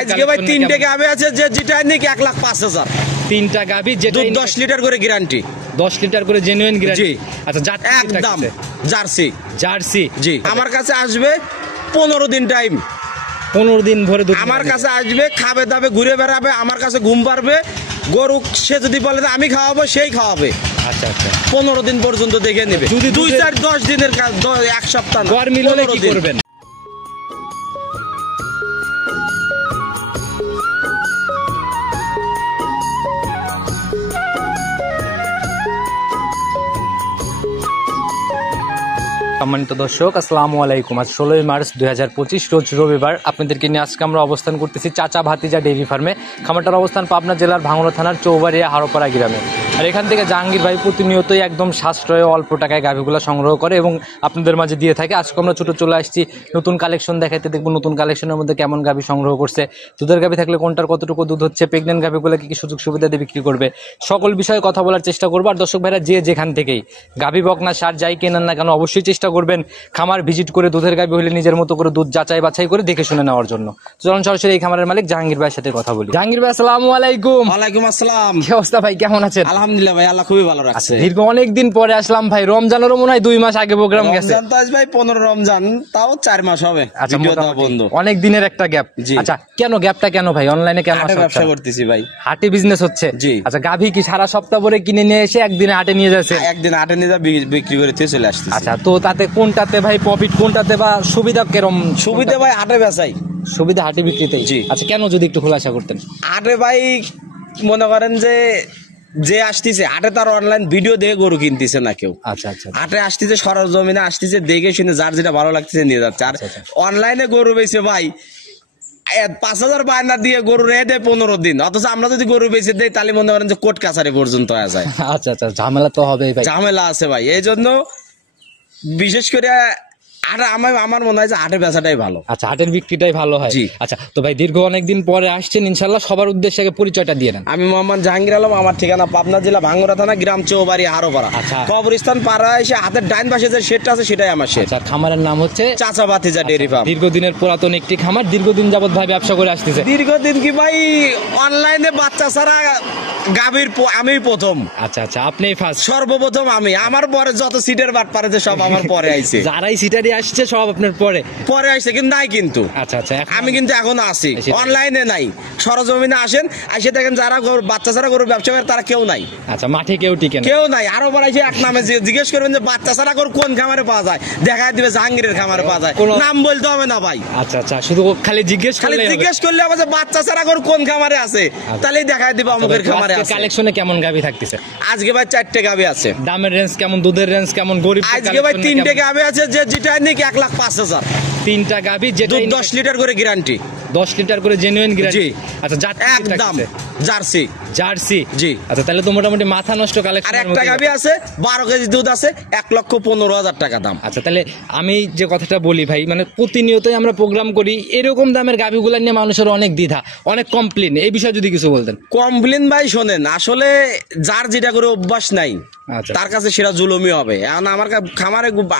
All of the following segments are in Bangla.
আজকে ভাই তিনটে গাভী আছে, যে যেটা নিক 1,05,000। তিনটা গাভী, যেটা 10 লিটার করে গ্যারান্টি। 10 লিটার করে জেনুইন গ্যারান্টি। আচ্ছা, জাত একদম জার্সি। জার্সি জি। আমার কাছে আসবে 15 দিন টাইম। 15 দিন ভরে দুধ আমার কাছে আসবে, খাবে দাবে, ঘুরে বেড়াবে, আমার কাছে ঘুম পারবে। গরু সে যদি বলে আমি খাওয়াবো, সেই খাওয়াবে। আচ্ছা আচ্ছা, 15 দিন পর্যন্ত দেখে নেবে। যদি 2, 4, 10 দিনের কাজ, 1 সপ্তাহ না, গড় মিললে কি করবেন? সম্মানিত দর্শক, আসসালামু আলাইকুম। আজ 16 মার্চ 2025 রোজ রবিবার। আপনাদেরকে নিয়ে আজকে আমরা অবস্থান করতেছি চাচা ভাতিজা ডেইরি ফার্মে। খামারটার অবস্থান পাবনা জেলার ভাঙড়া থানার চৌবাড়িয়া হারোপাড়া গ্রামে। আর এখান থেকে জাহাঙ্গীর ভাই প্রতিনিয়তই একদম সাশ্রয়ে অল্প টাকায় গাভীগুলো সংগ্রহ করে এবং আপনাদের মাঝে দিয়ে থাকে। আজকে আমরা চলে আসছি নতুন কালেকশন দেখাইতে, দেখবো নতুন কালেকশনের মধ্যে কেমন গাভী সংগ্রহ করছে, দুধের গাভী থাকলে কোনটার কতটুকু দুধ হচ্ছে, প্রেগনেন্ট গাভীগুলো কি সুযোগ সুবিধা দিয়ে বিক্রি করবে, সকল বিষয়ে কথা বলার চেষ্টা করবো। আর দর্শক ভাইরা যে যেখান থেকেই গাভী বকনা সার যাই কেনেন না কেন, অবশ্যই চেষ্টা করবেন খামার ভিজিট করে দুধের গাভী হলে নিজের মতো করে দুধ যাচাই বাছাই করে দেখে শুনে নেওয়ার জন্য। চলুন সরাসরি এই খামারের মালিক জাহাঙ্গীর ভাইয়ের সাথে কথা বলি। জাহাঙ্গীর ভাই, আসসালামু আলাইকুম। ওয়ালাইকুম আসসালাম। কি অবস্থা ভাই, কেমন আছেন? আলহামদুলিল্লাহ ভাই, আল্লাহ খুবই ভালো রাখছে। দীর্ঘ অনেকদিন পরে আসলাম ভাই, রমজানেরও মনে হয় 2 মাস আগে প্রোগ্রাম গেছে। রমজান তো আজ ভাই 15 রমজান, তাও 4 মাস হবে। আচ্ছা, বন্ধ অনেক দিনের একটা গ্যাপ। আচ্ছা, কেন গ্যাপটা কেন ভাই? অনলাইনে কেন হাটে ব্যবসা করতেছি ভাই। হাটে বিজনেস হচ্ছে? জি। আচ্ছা, গাভী কি সারা সপ্তাহ ভরে কিনে নিয়ে এসে একদিনে হাটে নিয়ে যাচ্ছে? একদিন হাটে নিয়ে যা বিক্রি করে চলে আসছে। আচ্ছা, তো তাতে কোনটাতে ভাই প্রফিট, কোনটাতে বা সুবিধা কেরম? সুবিধা ভাই হাটে বেচাই। সুবিধা হাটে বিক্রিতেই? জি। আচ্ছা, কেন যদি একটু খোলাসা করতেন। হাটে ভাই মনে করেন যে আসতেছে হাটে, তার অনলাইন ভিডিও দেখে গরু কিনতেছে না কেউ। আচ্ছা আচ্ছা, হাটে আসতেছে, সরজমিনে আসতেছে, দেখে শুনে যার যেটা ভালো লাগতেছে নিয়ে যাচ্ছে। আর অনলাইনে গরু বেচে ভাই 5,000 বায়না দিয়ে গরু রেখে দেয় 15 দিন, অথচ আমরা যদি গরু বেচে দেই তাহলে মনে করেন যে কোর্ট কাছারি পর্যন্ত হয়ে যায়। আচ্ছা আচ্ছা, ঝামেলা তো হবেই ভাই। ঝামেলা আছে ভাই, এই জন্য বিশেষ করে আমার মনে হয় যে হাটে বেচাটাই ভালো। আচ্ছা, হাটের বিক্রিটাই ভালো হয়। আচ্ছা, তো ভাই দীর্ঘ অনেকদিন পরে আসছেন, ইনশাল্লাহ সবার উদ্দেশ্যে পরিচয়টা দিয়ে নেন। আমি মোহাম্মদ জাহাঙ্গীর আলম, আমার ঠিকানা পাবনা জেলা ভাঙ্গুরা থানা, গ্রাম চৌবাড়ি হারোপাড়া। আচ্ছা, কবরস্থান পাড়া এসে হাতের ডাইন পাশে যে শেডটা আছে সেটাই আমার শেড। আচ্ছা, খামারের নাম হচ্ছে চাচা ভাতিজা ডেইরি ফার্ম। দীর্ঘদিনের পুরাতন একটি খামার, দীর্ঘদিন যাবত ভাই ব্যবসা করে আসতেছে। দীর্ঘদিন কি ভাই, অনলাইনে বাচ্চা ছাড়া গাভীর আমি প্রথম। আচ্ছা আচ্ছা, আপনি ফার্স্ট, সর্বপ্রথম আমি। আমার পরে যত সিটের বাট পারে সব আমার পরে আইছে। যারাই সিটারি আসছে সব আপনার পরে আইছে, কিন্তু নাই কিন্তু। আচ্ছা আচ্ছা, আমি কিন্তু এখনো আছি, অনলাইনে নাই। সরজমিনে আসেন, এসে দেখেন যারা বাচ্চা ছাড়া গরুর ব্যবসা করে তারা কেউ নাই। আচ্ছা, মাঠে কেউ টিকে না, কেউ নাই। আরো বাড়াইছে এক নামে, জিজ্ঞেস করবেন যে বাচ্চা ছাড়া গরু কোন খামারে পাওয়া যায়, দেখায় দিবে জাহাঙ্গীরের খামারে পাওয়া যায়। নাম বলতে হবে না ভাই। আচ্ছা আচ্ছা, শুধু খালি জিজ্ঞেস করলে হবে যে বাচ্চা ছাড়া গরু কোন খামারে আছে, তাহলেই দেখায় দিবে অমুকের খামারে আছে। কালেকশনে কেমন গাভী থাকতেছে আজকে ভাই? 4টে গাভী আছে। দামের রেঞ্জ কেমন, দুধের রেঞ্জ কেমন, গরিব? আজকে ভাই 3টে গাভী আছে, যে যেটা নিক 1,05,000। 3টা গাভী, যেটা 10 লিটার করে গ্যারান্টি। 10 লিটার করে জেনুইন গ্যারান্টি। আচ্ছা, জাত একদম জার্সি। জার্সি? জি। আচ্ছা, তাহলে তো মোটামুটি মাথা নষ্ট কালেকশন। আর একটা গাভী আছে 12 কেজি দুধ আছে, 1,15,000 টাকা দাম। আচ্ছা, তাহলে আমি যে কথাটা বলি ভাই, মানে প্রতিনিয়তই আমরা প্রোগ্রাম করি, এরকম দামের গাভীগুলো নিয়ে মানুষের অনেক দ্বিধা, অনেক কমপ্লেন। এই বিষয়ে যদি কিছু বলতেন। কমপ্লেন ভাই শোনেন, আসলে যার যেটা করে অভ্যাস নাই তার কাছে সেটা জুলুমি হবে। এখন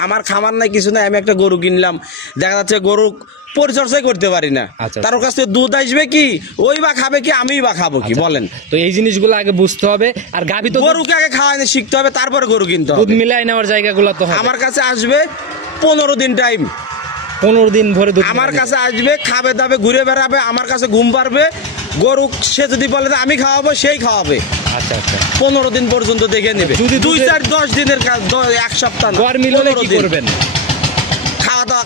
আমার খামার নাই, কিছু নাই, আমি একটা গরু কিনলাম, দেখা যাচ্ছে গরু পরিচর্যাই করতে পারি না। তার কাছে দুধ আসবে কি, ওই বা খাবে কি, আমি বা খাবো কি, বলেন? তো এই জিনিসগুলো আগে বুঝতে হবে। আর গাভী তো গরুকে আগে খাওয়ানো শিখতে হবে, তারপরে গরু কিনতে হবে। দুধ মিলাই নেওয়ার জায়গাগুলো তো আমার কাছে আসবে 15 দিন টাইম। 15 দিন ভরে দুধ আমার কাছে আসবে, খাবে দাবে, ঘুরে বেড়াবে, আমার কাছে ঘুম পারবে। গরু সে যদি বলে আমি খাওয়াবো, সেই খাওয়াবে। আচ্ছা আচ্ছা, 15 দিন পর্যন্ত দেখে নেবে। যদি 2, 4, 10 দিনের কাজ, 1 সপ্তাহ না, গড় মিললে কি করবেন?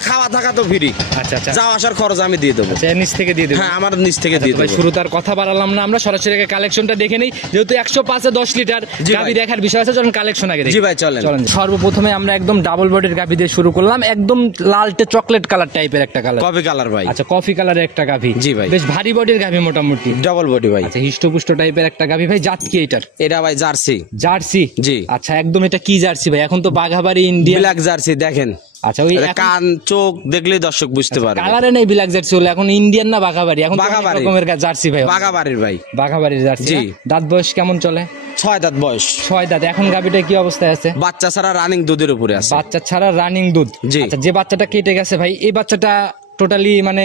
খাওয়া থাকা তো ফ্রি। আচ্ছা আচ্ছা, যাওয়া আসার খরচ আমি দিয়ে দেবো। নিচ থেকে দিয়ে দেবো? হ্যাঁ, আমার নিচ থেকে দিয়ে দেবো। শুরু তার কথা বাড়ালাম না, আমরা সরাসরি কালেকশনটা দেখে নেই। যেহেতু 105-এ 10 লিটার গাভী দেখার বিষয় আছে, যখন কালেকশন আগে দেখি। জি ভাই, চলেন। সর্বপ্রথমে আমরা একদম ডাবল বডির গাভী দিয়ে শুরু করলাম, একদম লালটে চকলেট কালার টাইপের একটা কালার। কফি কালার ভাই। আচ্ছা, কফি কালারের একটা গাভী। জি ভাই, বেশ ভারী বডির গাভী, মোটামুটি ডাবল বডি ভাই। আচ্ছা, হিষ্টপুষ্ট টাইপের একটা গাভী ভাই। জাত কি এটার? এটা ভাই জার্সি। জার্সি? জি। আচ্ছা, একদম এটা কি জার্সি ভাই? এখন তো বাঘাবাড়ি ইন্ডিয়া ব্ল্যাক জার্সি দেখেন। আচ্ছা, ওই কান চোখ দেখলেই দর্শক বুঝতে পারবে। কালারে নেই ব্ল্যাক জার্সি হলো, এখন ইন্ডিয়ান না বাঘাবাড়ি? এখন বাঘাবাড়ি রকমের জার্সি ভাই। বাঘাবাড়ির ভাই। বাঘাবাড়ির জার্সি। জি। দাঁত বয়স কেমন চলে? 6 দাঁত বয়স। 6 দাঁত। এখন গাভীটা কি অবস্থায় আছে? বাচ্চা ছাড়া রানিং দুধের উপরে আছে। বাচ্চা ছাড়া রানিং দুধ? জি। আচ্ছা, যে বাচ্চাটা কেটে গেছে ভাই, এই বাচ্চাটা টোটালি মানে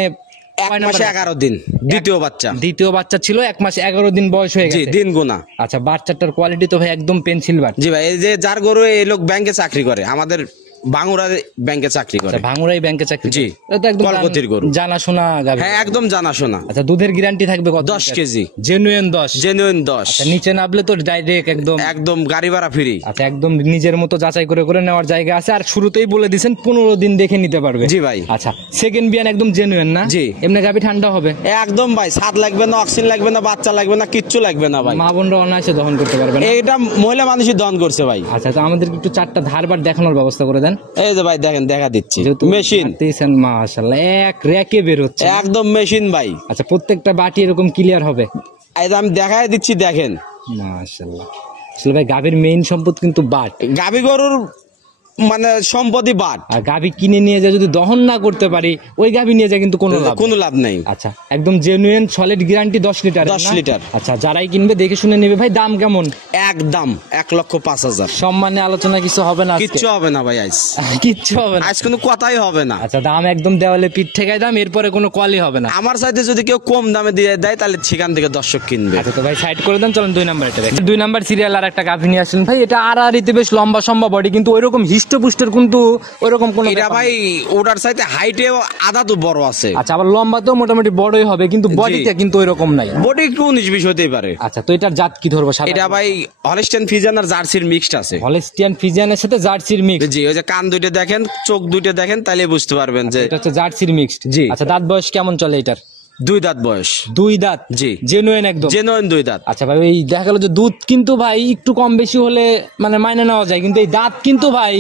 1 মাসে 11 দিন দ্বিতীয় বাচ্চা ছিল 1 মাস 11 দিন বয়স হয়ে জি গেছে। দিন গোনা। আচ্ছা, বাচ্চাটার কোয়ালিটি তো ভাই একদম পেন্সিল বাট। জি ভাই, এই যে যার গরু এই লোক ব্যাংকে চাকরি করে, আমাদের ভাঙুরা ব্যাংকে চাকরি করে। ভাঙুরাই ব্যাংকে চাকরি। জি, এটা একদম কলপতির গরু, জানাশোনা গাভী। হ্যাঁ একদম জানাশোনা। আচ্ছা, দুধের গ্যারান্টি থাকবে কত? 10 কেজি জেনুইন 10। আচ্ছা, নিচে নামলে তো ডাইরেক্ট একদম গাড়ি ভাড়া ফ্রি। আচ্ছা, একদম নিজের মতো যাচাই করে করে নেওয়ার জায়গা আছে। আর শুরুতেই বলে দিয়েছেন 15 দিন দেখে নিতে পারবে। জি ভাই। আচ্ছা, সেকেন্ড বিয়ান একদম জেনুইন না? জি। এমনি গাভী ঠান্ডা হবে একদম ভাই, স্বাদ লাগবে না, অক্সিজেন লাগবে না, বাচ্চা লাগবে না, কিচ্ছু লাগবে না ভাই। মা বোনরা অনায়াসে দহন করতে পারবেন। এইটা মহিলা মানুষই দহন করছে ভাই। আচ্ছা, তো আমাদেরকে একটু 4টা ধারবার দেখানোর ব্যবস্থা করে দেন। এই যে ভাই দেখেন, দেখা দিচ্ছি, মেশিন। মাশাআল্লাহ, এক রেকে বের হচ্ছে একদম মেশিন ভাই। আচ্ছা, প্রত্যেকটা বাটি এরকম ক্লিয়ার হবে? এই যে আমি দেখাই দিচ্ছি, দেখেন। মাশাআল্লাহ, আসলে ভাই গাভীর মেইন সম্পদ কিন্তু বাট। গাভী গরুর মানে সম্পত্তি বাট। আর গাভী কিনে নিয়ে যা যদি দহন না করতে পারি, ওই গাভী নিয়ে যা কিন্তু কোনো লাভ নেই। আচ্ছা, একদম genuine solid guarantee 10 litre. 10 litre. আচ্ছা, যারাই কিনবে দেখে শুনে নেবে। ভাই দাম কেমন? একদম 1,05,000। সম্মানে আলোচনা কিছু হবে না? কিচ্ছু হবে না ভাই, আজ কিচ্ছু হবে না, আজ কোনো কথাই হবে না। আচ্ছা, দাম একদম দেওয়ালে পিঠ ঠেকায় দাম, এরপরে কোনো কলই হবে না। আমার সাথে যদি কেউ কম দামে দিয়ে দেয় তাহলে সেখান থেকে দর্শক কিনবে। আচ্ছা, তো ভাই সাইড করে দেন, চলেন 2 নাম্বার এটা দেখেন। 2 নাম্বার সিরিয়াল আর একটা গাভী নিয়ে আসেন ভাই। এটা আড়াআড়িতে বেশ লম্বা সম্ভা বডি, কিন্তু ওইরকম হিষ্টপুষ্টের কিন্তু ওইরকম কোন এটা ভাই ওটার সাথে হাইটে আধা তো বড় আছে। আচ্ছা, আবার লম্বা তো মোটামুটি বড়ই হবে, কিন্তু বডিতে কিন্তু ওইরকম নাই। বডি একটু 19-20 হতেই পারে। আচ্ছা, তো এটার জাত কি ধরবো? এটা ভাই হলস্টাইন ফ্রিজিয়ান আর জার্সির মিক্সড আছে। হলস্টিয়ান ফ্রিজিয়ানের সাথে জার্সির মিক্স। জি, ওই যে কান দুইটা দেখেন, চোখ দুইটা দেখেন, তাহলে বুঝতে পারবেন যে এটা হচ্ছে জার্সির মিক্সড। জি। আচ্ছা, দাঁত বয়স কেমন চলে এটার? 2 দাঁত বয়স। 2 দাঁত? জি, জেনুইন একদম জেনুইন 2 দাঁত। আচ্ছা ভাই, ওই দেখা গেল যে দুধ কিন্তু ভাই একটু কম বেশি হলে মানে মাইনে নেওয়া যায়, কিন্তু এই দাঁত কিন্তু ভাই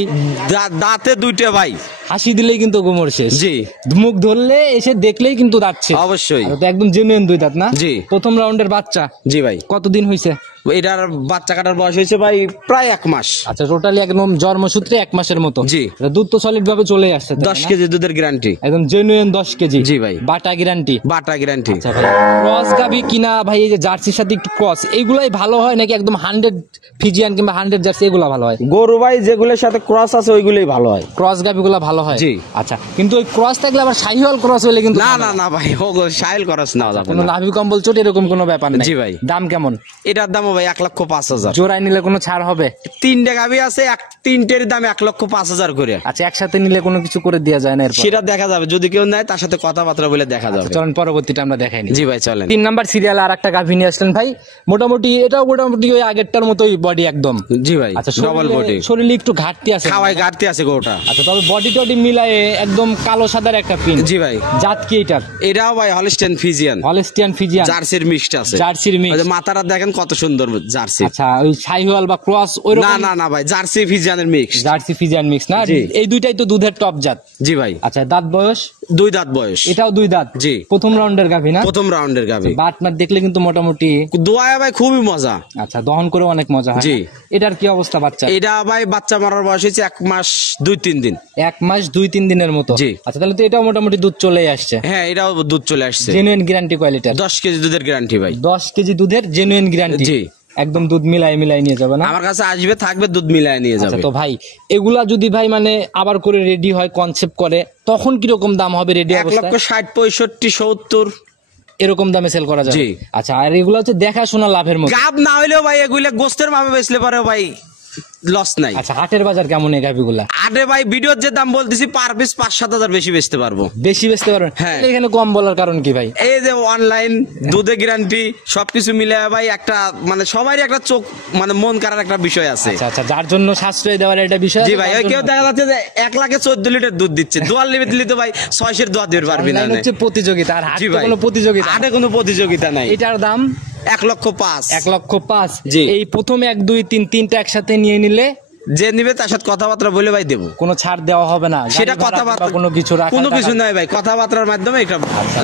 দাঁতে 2টা ভাই, হাসি দিলেই কিন্তু গোমর শেষ। জি, মুখ ধরলে এসে দেখলেই কিন্তু দাঁত শেষ। অবশ্যই। আর তো একদম জেনুইন 2 দাঁত না? জি। প্রথম রাউন্ডের বাচ্চা? জি ভাই। কতদিন হয়েছে এটার? বাচ্চা কাটার বয়স হয়েছে ভাই প্রায় 1 মাস। আচ্ছা, টোটালি একদম জন্মসূত্রে 1 মাসের মতো। জি। দুধ তো সলিড ভাবে চলে আসছে। 10 কেজি দুধের গ্যারান্টি। একদম জেনুইন 10 কেজি। জি ভাই। বাটা গ্যারান্টি? বাটা গ্যারান্টি। আচ্ছা ভাই, ক্রস গাভী কিনা ভাই, এই যে জার্সির সাথে একটু ক্রস, এইগুলাই ভালো হয় নাকি একদম 100 ফিজিয়ান কিংবা 100 জার্সি এগুলা ভালো হয়? গরু ভাই যেগুলোর সাথে ক্রস আছে ওইগুলোই ভালো হয়। ক্রস গাভীগুলা ভালো হয়? জি। আচ্ছা, কিন্তু ওই ক্রস থাকলে আবার শাহিওয়াল ক্রস হইলে কিন্তু না ভাই, সাইল ক্রস না যাবে কোনো না। নাভি কম্বল চোট এরকম কোনো ব্যাপার নাই? জি ভাই। দাম কেমন এটার দামও ভাই 1,05,000। জোড়ায় নিলে কোনো ছাড় হবে? 3টা গাভী আছে, তিনটের দাম 1,05,000 করে। আচ্ছা, একসাথে নিলে কোনো কিছু করে দেওয়া যায় না? এরপর সেটা দেখা যাবে, যদি কেউ নেয় তার সাথে কথাবার্তা বলে দেখা যাবে। চলেন পরবর্তীটা আমরা দেখাই নি। জি ভাই চলেন। 3 নাম্বার সিরিয়াল আর একটা গাভী নিয়ে আসলেন ভাই। মোটামুটি এটাও মোটামুটি ওই আগেরটার মতোই বডি একদম। জি ভাই। আচ্ছা, ডবল বডি। শরীরে একটু ঘাটতি আছে, খাওয়ায় ঘাটতি আছে গরুটা। আচ্ছা, তবে বডি টডি মিলায়ে একদম কালো সাদার একটা প্রিন্ট। জি ভাই। জাত কি এটার? এটাও ভাই হলস্টাইন ফ্রিজিয়ান। হলস্টিয়ান ফিজিয়ান, জার্সির মিক্সড আছে। জার্সির মিক্স। ওই যে মাথাটা দেখেন কত সুন্দর জার্সি। আচ্ছা, ওই শাহিওয়াল বা ক্রস ওইরকম? না ভাই, জার্সি ফ্রিজিয়ানের মিক্স। জার্সি ফিজিয়ান মিক্স না? জি। এই দুইটাই তো দুধের টপ জাত। জি ভাই। আচ্ছা, দাঁত বয়স? 2 দাঁত বয়স। এটাও 2 দাঁত? জি। প্রথম রাউন্ডের গাভী না? প্রথম রাউন্ডের গাভী। বাট না দেখলে কিন্তু মোটামুটি দোয়া ভাই খুবই মজা। আচ্ছা, দহন করে অনেক মজা হয়। জি। এটার কি অবস্থা বাচ্চা? এটা ভাই বাচ্চা মারার বয়স হয়েছে 1 মাস 2-3 দিন। 1 মাস 2-3 দিনের মতো? জি। আচ্ছা, তাহলে তো এটাও মোটামুটি দুধ চলেই আসছে। হ্যাঁ, এটাও দুধ চলে আসছে। Genuine guarantee quality? 10 কেজি দুধের গ্যারান্টি ভাই। 10 কেজি দুধের জেনুইন গ্যারান্টি? জি। একদম দুধ মিলাই নিয়ে যাবে না? আমার কাছে আসবে, থাকবে, দুধ মিলায় নিয়ে আচ্ছা, যাবে। তো ভাই এগুলা যদি ভাই মানে আবার করে রেডি হয়, কনসেপ্ট করে, তখন কিরকম দাম হবে রেডি অবস্থায়? 1,60,65,70 এরকম দামে সেল করা যাবে? জি। আচ্ছা, আর এগুলো হচ্ছে দেখাশোনা লাভের মতো? গাব না হইলেও ভাই এগুলা গোস্তের ভাবে বেচলে পারে ভাই, লস নাই। আচ্ছা, হাটের বাজার কেমন এই গাভীগুলা? আরে ভাই, ভিডিওর যে দাম বলতেছি পার পিস 5-7 হাজার বেশি বেচতে পারবো। বেশি বেচতে পারবেন? হ্যাঁ। তাহলে এখানে কম বলার কারণ কি ভাই? এই যে অনলাইন দুধে গ্যারান্টি সবকিছু মিলে ভাই একটা মানে সবারই একটা চোখ মানে মন কারার একটা বিষয় আছে। আচ্ছা, যার জন্য সাশ্রয় দেওয়ার একটা বিষয় জি আছে, ভাই। তার ওই কেউ জন্য। দেখা যাচ্ছে যে 1 লাখে 14 লিটার দুধ দিচ্ছে, দোয়ার লিমিট দিলে তো ভাই 600 দোয়া দিতে পারবি না। Online হচ্ছে প্রতিযোগিতা, আর জি হাটে ভাই। কোনো প্রতিযোগিতা না। হাটে কোনো প্রতিযোগিতা নাই। এটার দাম 1,05,000। 1,05,000? জি। এই প্রথম 1, 2, 3 তিনটা একসাথে নিয়ে নিলে যে নিবে তার সাথে কথাবার্তা বলে ভাই দেবো। কোনো ছাড় দেওয়া হবে না? সেটা গাড়ি ভাড়া কথাবার্তা কিংবা কোনো কিছু রাখা? কোনো কিছু নাই ভাই, কথাবার্তার মাধ্যমে এটা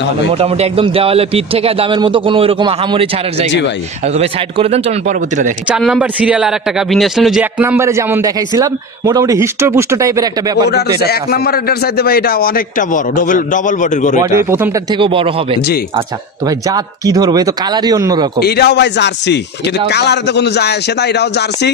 মানে মোটামুটি একদম দেওয়ালে পিঠ থেকে দামের মতো কোনো ওইরকম আহামরি ছাড়ের জায়গা জি নেই। ভাই। আচ্ছা ভাই, সাইড করে দেন, চলেন পরবর্তীটা দেখি। 4 নাম্বার সিরিয়াল আর একটা গাভী নিয়ে আসলেন। যে 1 নম্বরে যেমন দেখাইছিলাম মোটামুটি হিষ্টপুষ্ট টাইপের একটা ব্যাপার। ওটার 1 নাম্বারের সাইডে ভাই এটা অনেকটা বড়, ডবল বডির গরু। বডি প্রথমটার থেকেও বড় হবে? জি। আচ্ছা, তো ভাই জাত কি ধরবে? এই তো কালারই অন্যরকম। এটাও ভাই জার্সি, কিন্তু এটাও কালারে তো কোনো যায় আসে না। এটাও জার্সি,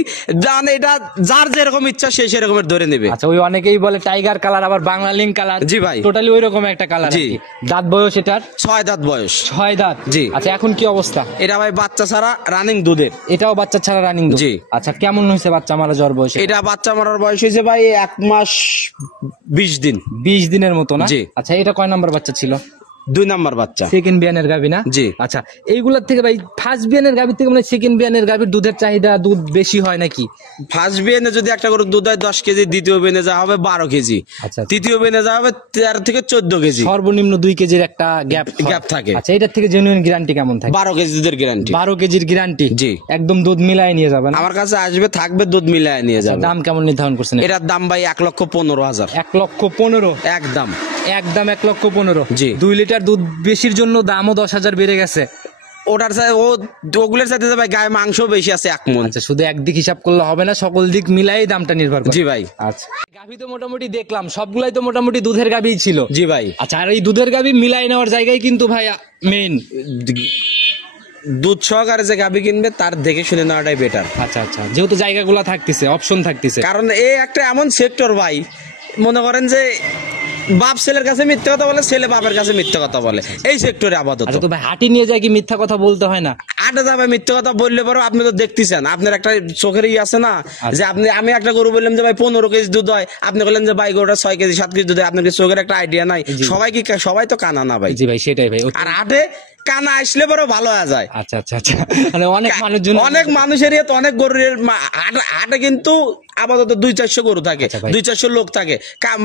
জান এটা যার যেরকম ইচ্ছা সে সেরকমের ধরে নেবে। আচ্ছা, ওই অনেকেই বলে টাইগার কালার, আবার বাংলালিং কালার। জি ভাই, টোটালি ওই রকম একটা কালার। জি। দাঁত বয়স এটার 6 দাঁত বয়স। 6 দাঁত। জি। আচ্ছা, এখন কি অবস্থা? এটা ভাই বাচ্চা ছাড়া রানিং দুধের। এটাও বাচ্চা ছাড়া রানিং দুধ। জি। আচ্ছা, কেমন হয়েছে বাচ্চা মারা জ্বর বয়সে? এটা বাচ্চা মারার বয়স হয়েছে ভাই 1 মাস 20 দিন। 20 দিনের মতো না? জি। আচ্ছা, এটা কয় নাম্বার বাচ্চা ছিল? 2 নাম্বার বাচ্চা। সেকেন্ড বিয়ানের গাভী না? জি। আচ্ছা, এইগুলোর থেকে ভাই ফার্স্ট বিয়ানের গাভীর থেকে মানে সেকেন্ড বিয়ানের গাভীর দুধের চাহিদা দুধ বেশি হয় নাকি? ফার্স্ট বিয়েনে যদি একটা করে দুধ হয় 10 কেজি, দ্বিতীয় বিয়েনে যা হবে 12 কেজি, আচ্ছা, তৃতীয় বিয়েনে যা হবে 13 থেকে 14 কেজি, সর্বনিম্ন 2 কেজির একটা গ্যাপ থাকে। আচ্ছা, এটার থেকে জেনুইন গ্যারান্টি কেমন থাকে? 12 কেজি দুধের গ্যারান্টি। 12 কেজির গ্যারান্টি। জি। একদম দুধ মিলায় নিয়ে যাবেন। আমার কাছে আসবে, থাকবে, দুধ মিলায় নিয়ে যাবে। দাম কেমন নির্ধারণ করছেন? এটার দাম ভাই 1,15,000। 1,15,000 একদম। একদম 1,15,000। জি। 2 লিটার দুধ বেশির জন্য দামও 10,000 বেড়ে গেছে। ওটার সাথে ওগুলোর সাথে ভাই গায়ে মাংস বেশি আছে 1 মণ। আচ্ছা, শুধু একদিক হিসাব করলে হবে না, সকল দিক মিলাই দামটা নির্ভর করে। জি ভাই। আচ্ছা, গাভী তো মোটামুটি দেখলাম সবগুলাই তো মোটামুটি দুধের গাভীই ছিল। জি ভাই। আচ্ছা, আর এই দুধের গাভী মিলাই নেওয়ার জায়গায় কিন্তু ভাই মেইন দুধ সহকারে যে গাভী কিনবে তার দেখে শুনে নেওয়াটাই বেটার। আচ্ছা আচ্ছা, যেহেতু জায়গাগুলো থাকতেছে, অপশন থাকতেছে। কারণ এই একটা এমন সেক্টর ভাই, মনে করেন যে বাপ ছেলের কাছে মিথ্যে কথা বলে, ছেলে বাপের কাছে মিথ্যে কথা বলে, এই সেক্টরে আপাতত। আচ্ছা, তো ভাই হাঁটি নিয়ে যায় কি মিথ্যা কথা বলতে হয় না? আটে যাবে মিথ্যে কথা বললে পরে আপনি তো দেখতেছেন, আপনার একটা চোখের আছে না, যে আমি একটা গরু বললাম যে ভাই 15 কেজি দুধ হয়, আপনি বললেন যে ভাই গরুটা 6 কেজি 7 কেজি দুধ হয়, আপনার কি চোখের একটা আইডিয়া নাই? সবাই তো কানা না ভাই। জি ভাই, সেটাই ভাই। আর আটে কানা আসলে পরে ভালো হয়ে যায়। আচ্ছা আচ্ছা আচ্ছা, মানে অনেক মানুষেরই তো অনেক গরুর হাটে কিন্তু আপাতত 200-400 গরু থাকে, 200-400 লোক থাকে,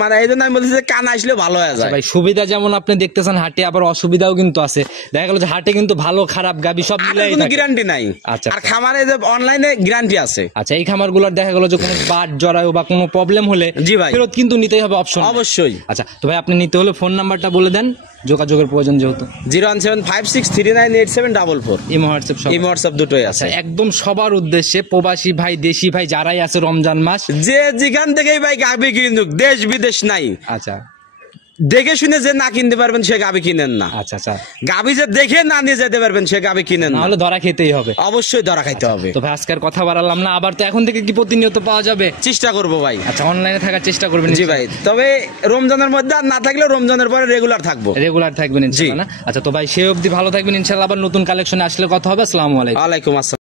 মানে এই জন্য আমি বলছি যে কানা আসলে ভালো হয়ে যায় ভাই। সুবিধা যেমন আপনি দেখতেছেন হাটে, আবার অসুবিধাও কিন্তু আছে। দেখা গেল যে হাটে কিন্তু ভালো খারাপ গাবি সব মিলাই কোনো গ্যারান্টি নাই। আচ্ছা, আর খামারে যে অনলাইনে গ্যারান্টি আছে। আচ্ছা, এই খামারগুলোর দেখা গেল যে কোনো বাট জরায়ু বা কোনো প্রবলেম হলে জি ভাই, ফেরত কিন্তু নিতেই হবে, অপশন অবশ্যই। আচ্ছা, তো ভাই আপনি নিতে হলে ফোন নাম্বারটা বলে দেন, যোগাযোগের প্রয়োজন যেহেতু। 01756398744। ইমো হোয়াটসঅ্যাপ দুটোই আছে। একদম সবার উদ্দেশ্যে, প্রবাসী ভাই দেশি ভাই যারাই আছে, রমজান মাস যে যেখান থেকেই ভাই গাভী কিনুক, দেশ বিদেশ নাই। আচ্ছা, দেখে শুনে যে না কিনতে পারবেন সে গাভী কিনেন না। আচ্ছা আচ্ছা, গাভী যে দেখে না নিয়ে যেতে পারবেন সে গাভী কিনেন না, নাহলে ধরা খেতেই হবে। অবশ্যই ধরা খাইতে হবে। তো ভাই আজকের কথা বাড়ালাম না, আবার তো এখন থেকে কি প্রতিনিয়ত পাওয়া যাবে? চেষ্টা করবো ভাই। আচ্ছা, অনলাইনে থাকার চেষ্টা করবেন। জি ভাই, তবে রমজানের মধ্যে আর না থাকলে রমজানের পরে রেগুলার থাকবেন ইনশাআল্লাহ না? আচ্ছা, তো ভাই সেই অবধি ভালো থাকবেন ইনশাআল্লাহ। আবার নতুন কালেকশনে আসলে কথা হবে। আসসালামু আলাইকুম। ওয়ালাইকুম আসসালাম।